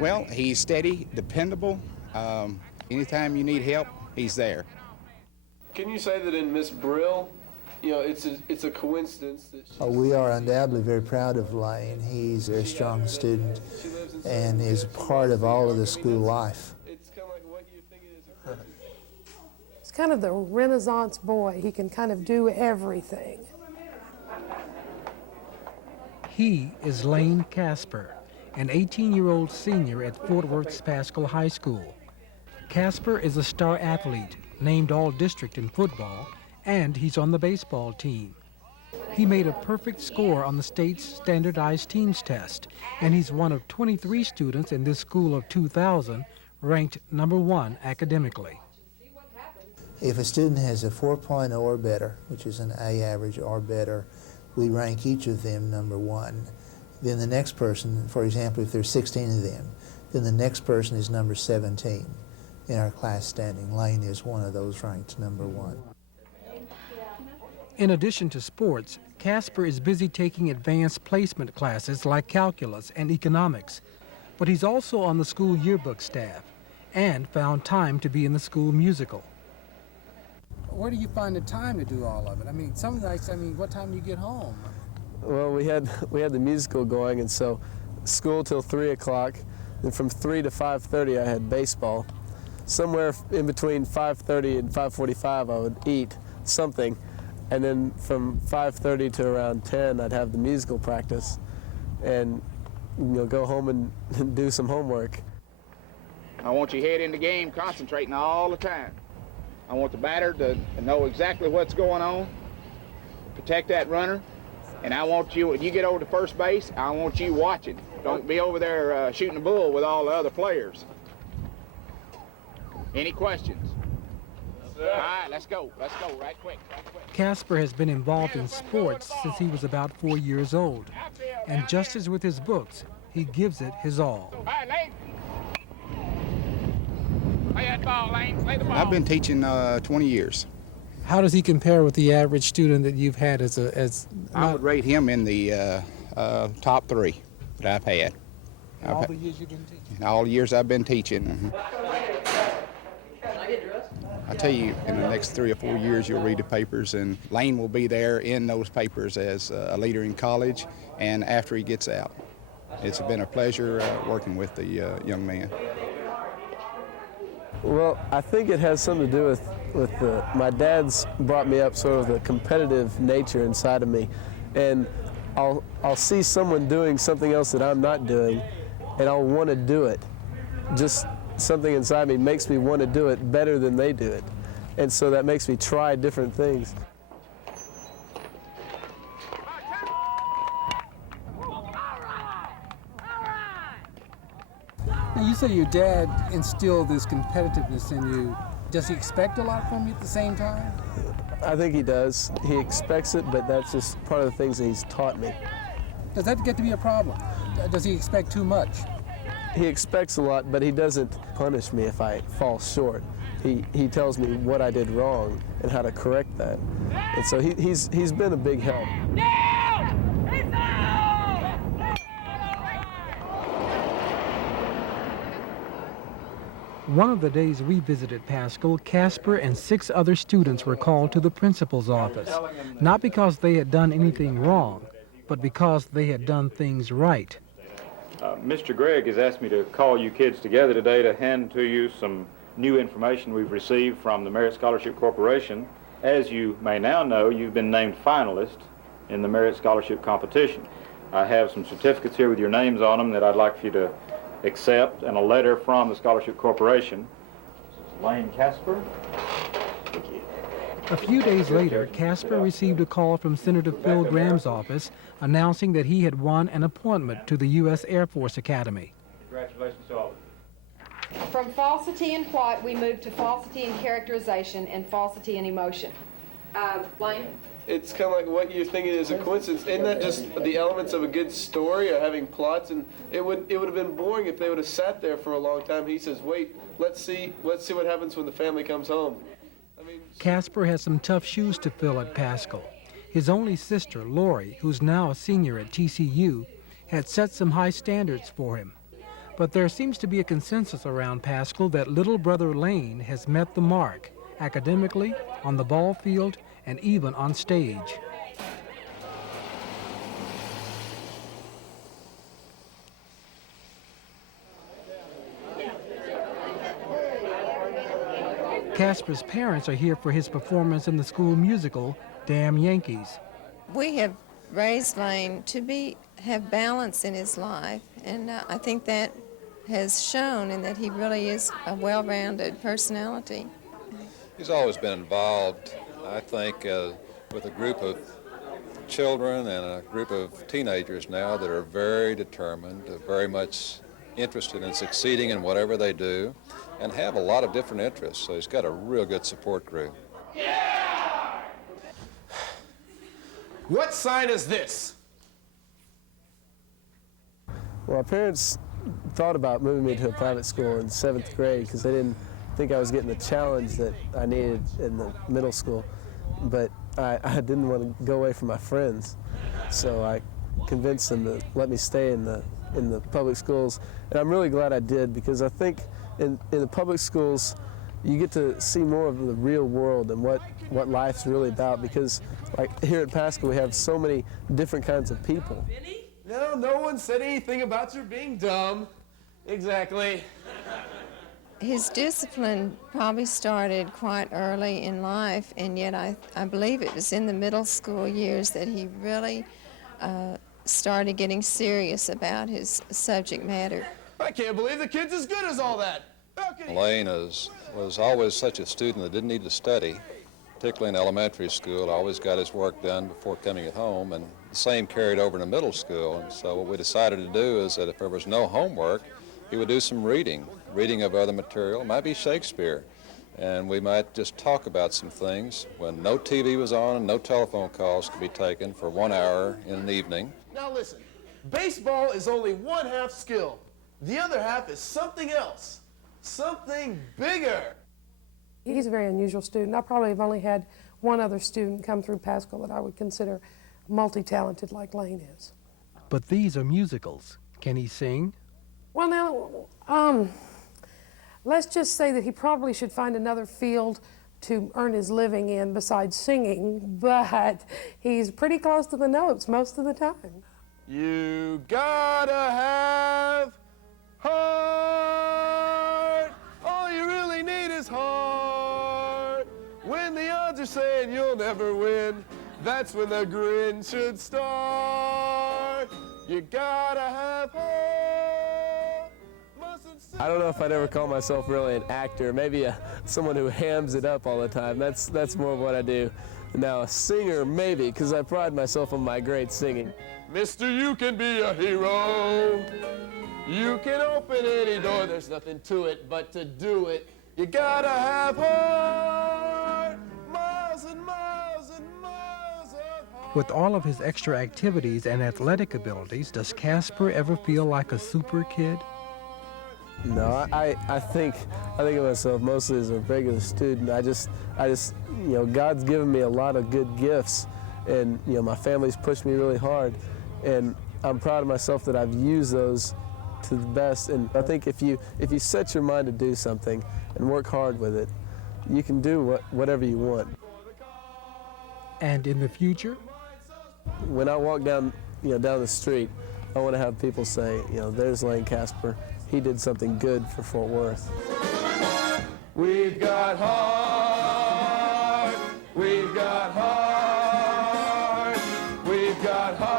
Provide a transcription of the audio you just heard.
Well, he's steady, dependable. Anytime you need help, he's there. Can you say that in Miss Brill, you know, it's a coincidence that we are undoubtedly very proud of Layne. He's a very strong student and is a part of all of the school life. It's kind of like what you think it is a coincidence. He's kind of the Renaissance boy. He can kind of do everything. He is Layne Kasper, an 18-year-old senior at Fort Worth's Paschal High School. Kasper is a star athlete, named All-District in football, and he's on the baseball team. He made a perfect score on the state's standardized teams test, and he's one of 23 students in this school of 2,000 ranked #1 academically. If a student has a 4.0 or better, which is an A average or better, we rank each of them #1. Then the next person, for example, if there's 16 of them, then the next person is number 17 in our class standing. Layne is one of those ranked #1. In addition to sports, Kasper is busy taking advanced placement classes like calculus and economics, but he's also on the school yearbook staff and found time to be in the school musical. Where do you find the time to do all of it? I mean, some nights, what time do you get home? Well, we had the musical going, and so school till 3 o'clock, and from 3 to 5:30 I had baseball. Somewhere in between 5:30 and 5:45 I would eat something, and then from 5:30 to around 10 I'd have the musical practice, and go home and do some homework. I want your head in the game, concentrating all the time. I want the batter to know exactly what's going on, protect that runner, and I want you, when you get over to first base, I want you watching. Don't be over there shooting the bull with all the other players. Any questions? All right, let's go right quick. Kasper has been involved in sports since he was about 4 years old, and just as with his books, he gives it his all. All right, Layne. Play that ball, Layne. Play the ball. I've been teaching 20 years. How does he compare with the average student that you've had I would rate him in the top 3 that I've had. In all the years you've been teaching? In all the years I've been teaching. I tell you, in the next 3 or 4 years, you'll read the papers, and Layne will be there in those papers as a leader in college and after he gets out. It's been a pleasure working with the young man. Well, I think it has something to do with my dad's brought me up sort of the competitive nature inside of me, and I'll see someone doing something else that I'm not doing, and I'll want to do it. Just something inside me makes me want to do it better than they do it, and so that makes me try different things. You say your dad instilled this competitiveness in you. Does he expect a lot from you at the same time? I think he does. He expects it, but that's just part of the things that he's taught me. Does that get to be a problem? Does he expect too much? He expects a lot, but he doesn't punish me if I fall short. He tells me what I did wrong and how to correct that. And so he's been a big help. One of the days we visited Paschal, Kasper and 6 other students were called to the principal's office, not because they had done anything wrong, but because they had done things right. Mr. Gregg has asked me to call you kids together today to hand to you some new information we've received from the Merit Scholarship Corporation. As you may now know, you've been named finalist in the Merit Scholarship competition. I have some certificates here with your names on them that I'd like for you to accept, and a letter from the Scholarship Corporation. This is Layne Kasper. Thank you. A few days later, Kasper received a call from Senator Phil Graham's office announcing that he had won an appointment to the U.S. Air Force Academy. Congratulations to all. From falsity in plot, we moved to falsity in characterization and falsity in emotion. Layne? It's kind of like what you're thinking is a coincidence. Isn't that just the elements of a good story, or having plots? And it would have been boring if they would have sat there for a long time. He says, "Wait, let's see what happens when the family comes home." Kasper has some tough shoes to fill at Paschal. His only sister, Lori, who's now a senior at TCU, had set some high standards for him. But there seems to be a consensus around Paschal that little brother Layne has met the mark, academically, on the ball field, and even on stage. Kasper's parents are here for his performance in the school musical, Damn Yankees. We have raised Layne to have balance in his life, and I think that has shown in that he really is a well-rounded personality. He's always been involved, I think, with a group of children and a group of teenagers now that are very determined, very much interested in succeeding in whatever they do, and have a lot of different interests. So he's got a real good support group. Yeah! What sign is this? Well, my parents thought about moving me to a private school in 7th grade because they didn't think I was getting the challenge that I needed in the middle school. But I didn't want to go away from my friends, so I convinced them to let me stay in the public schools. And I'm really glad I did, because I think in the public schools you get to see more of the real world and what life's really about, because like here at Paschal we have so many different kinds of people. No one said anything about your being dumb. Exactly. His discipline probably started quite early in life, and yet I believe it was in the middle school years that he really started getting serious about his subject matter. I can't believe the kid's as good as all that. Layne was always such a student that didn't need to study, particularly in elementary school. Always got his work done before coming at home, and the same carried over to middle school. And so what we decided to do is that if there was no homework, he would do some reading of other material, might be Shakespeare, and we might just talk about some things when no TV was on and no telephone calls could be taken for 1 hour in the evening. Now listen, baseball is only one half skill. The other half is something else, something bigger. He's a very unusual student. I probably have only had one other student come through Paschal that I would consider multi-talented like Layne is. But these are musicals. Can he sing? Well, now, let's just say that he probably should find another field to earn his living in besides singing, but he's pretty close to the notes most of the time. You gotta have heart. All you really need is heart. When the odds are saying you'll never win, that's when the grin should start. You gotta have heart. I don't know if I'd ever call myself really an actor, maybe someone who hams it up all the time. That's more of what I do. Now, a singer, maybe, because I pride myself on my great singing. Mister, you can be a hero. You can open any door. There's nothing to it but to do it. You gotta have heart. Miles and miles and miles of heart. With all of his extra activities and athletic abilities, does Kasper ever feel like a super kid? No, I think of myself mostly as a regular student. I just, God's given me a lot of good gifts, and my family's pushed me really hard, and I'm proud of myself that I've used those to the best. And I think if you set your mind to do something and work hard with it, you can do whatever you want. And in the future? When I walk down the street, I want to have people say, there's Layne Kasper. He did something good for Fort Worth. We've got heart. We've got heart. We've got heart.